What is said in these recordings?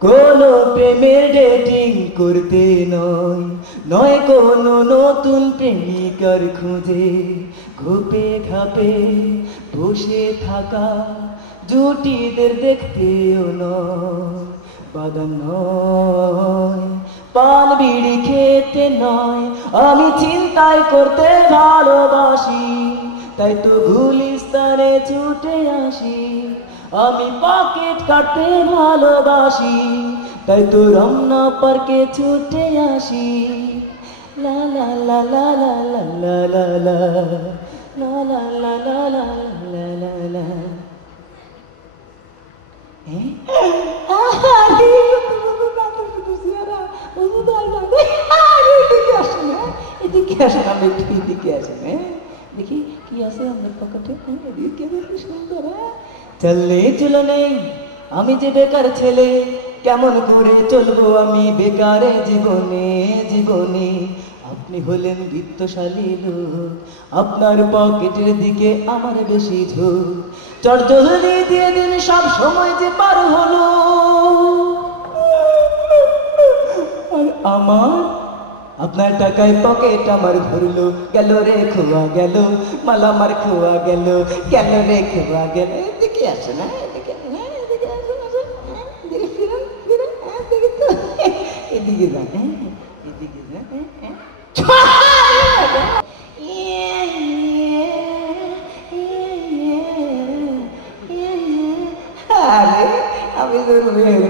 কোনো প্রেমের ডেটিং করতে নয়। নয় কোনো নতুন প্রেমিকার খুঁজে, ঘুপে ঘাপে বসে থাকা জুটিদের দেখতেও নয়। বাদাম নয়, পান বিড়ি খেতে নয়। আমি চিন্তায় করতে ভালোবাসি, তাই তো গুলিস্তানে ছুটে আসি। আমি পকেট কাটতে ভালোবাসি তাই তো রমনা পার্কে ছুটে আসি লা লা লা লা লা লা লা লা লা লা লা লা লা লা লা লা হ্যাঁ আরে এদিকে আসেন আমি একটু এদিকে আসেন হ্যাঁ দেখি কি আছে আপনার পকেটে? হ্যাঁ, হ্যাঁ। চললে চলো নেই আমি যে বেকার ছেলে কেমন করে চলবো আমি বেকারে জীবনে জীবনে? আপনি হলেন বৃত্তশালী লোক আপনার পকেটের দিকে আমার বেশি ঝোঁক। চটজলদি দিয়ে দিন সব সময় যে পার হলো। আর আমার আপনার টাকায় পকেট আমার ভরলো গেল রে খোয়া গেল মালা আমার খোয়া গেল গেল রে খোয়া গেল এদিকে আসে না এদিকে হ্যাঁ, এদিকে হ্যাঁ, হ্যাঁ, যান, হ্যাঁ, এদিকে যান, হ্যাঁ, হ্যাঁ। আরে আমি তো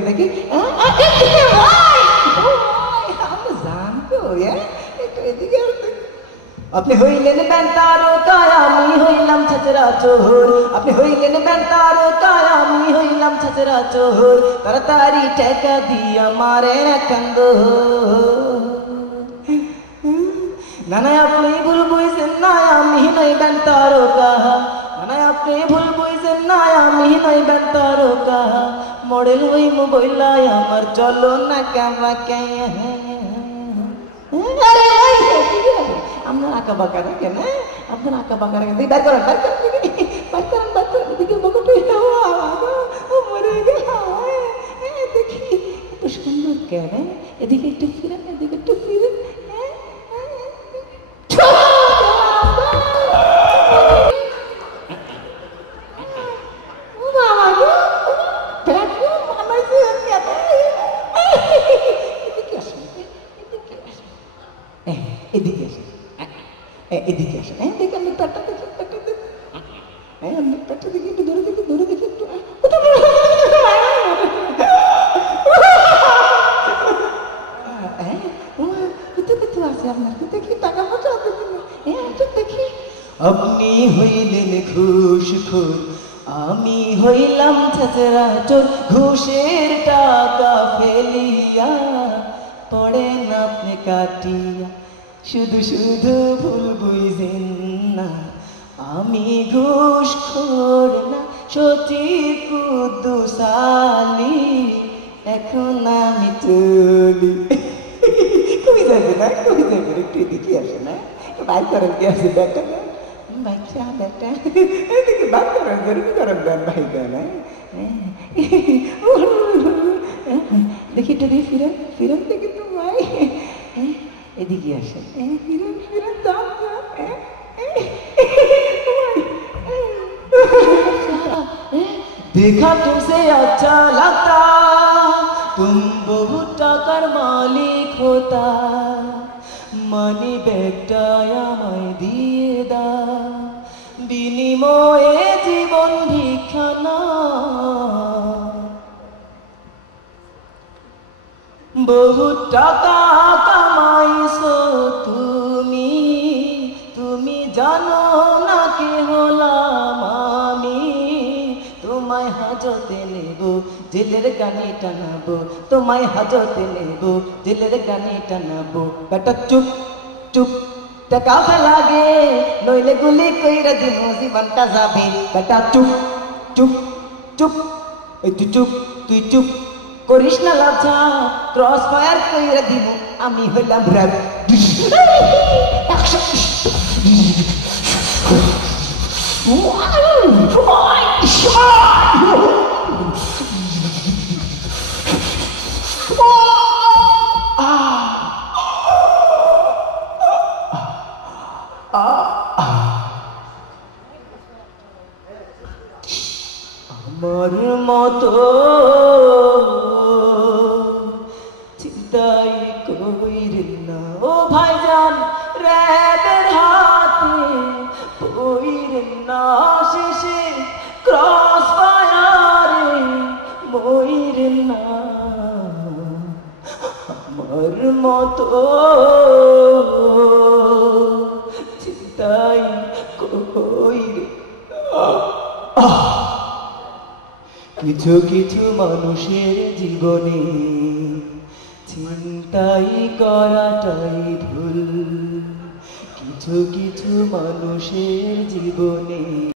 দেখি হ্যাঁ, এদিকে ভাই, ও ভাই, আমি জানতো, হ্যাঁ, একটু এদিকে আসুন। আপনি হইলেন ব্যান্তারো কায় আমি হইলাম ছাচরা চোর। আপনি হইলেন ব্যান্তারো কায় আমি হইলাম ছাচরা চোর। তাড়াতাড়ি টাকা দিয়া মারে কান্দ। নানা আপনি ভুল বুঝছেন না আমি নই ব্যান্তারো কাহা নানা আপনি ভুল বুঝছেন না আমি নই ব্যান্তারো কাহা মডেল হই মোবাইলাই আমার চলো না কামা কে। আরে। amna aka bakara kena eh, amna aka bakara kena barkoran barkoran এদিকে আসেন হ্যাঁ দেখি আমি পেটটা দেখি পেটটা দেখি। হ্যাঁ আমি পেটটা দেখি একটু ধরে দেখি ধরে দেখি একটু হ্যাঁ, আছে আপনার? দেখি টাকা কিনা? হ্যাঁ দেখি। আপনি হইলেন ঘুষখোর আমি হইলাম ছাচরা চোর ঘুষের টাকা ফেলিয়া পড়ে না আপনি কাটিয়া। শুধু শুধু ভুল বুঝেন না আমি ঘুষখোর না সত্যি কুদ্দুসালি এখন আমি চলি কবি যাবে না কবি যাবে একটু এদিকে আসে না। বাই করেন কি আছে ব্যাটা বাচ্চা ব্যাটা এদিকে বাই করেন যেরকম করেন দেন ভাই দেন দেখি একটু দিয়ে ফিরেন দেখি তো ভাই। হ্যাঁ, এদিকে আসেন দেখা তুমসে আচ্ছা লাগতা তুম বহু টাকার মালিক হতা মানি ব্যাগটা আমায় দিয়ে দা বিনিময়ে জীবন ভিক্ষা না বহু টাকা কামাইছো তুমি তুমি জানো না কে হলাম আমি। তোমায় হাজতে নেব, জেলের গানে টানাবো। তোমায় হাজতে নেব, জেলের গানে টানাবো। বেটা চুপ চুপ, টাকা লাগে নইলে গুলি কইরা দিন জীবনটা যাবে। বেটা চুপ চুপ চুপ, এই তুই চুপ তুই চুপ করিস না লজ্জা ক্রস ফায়ার কইরা দিব আমি হলাম রাম আমার মতো চিন্তা ভাইজান, র্যাবের হাতে পইরেন না শেষে ক্রস ফায়ারে মইরেন না। আমার মতো চিন্তাই কইরেন কিছু কিছু মানুষের জীবনে চিন্তাই করাটাই ভুল। কিছু কিছু মানুষের জীবনে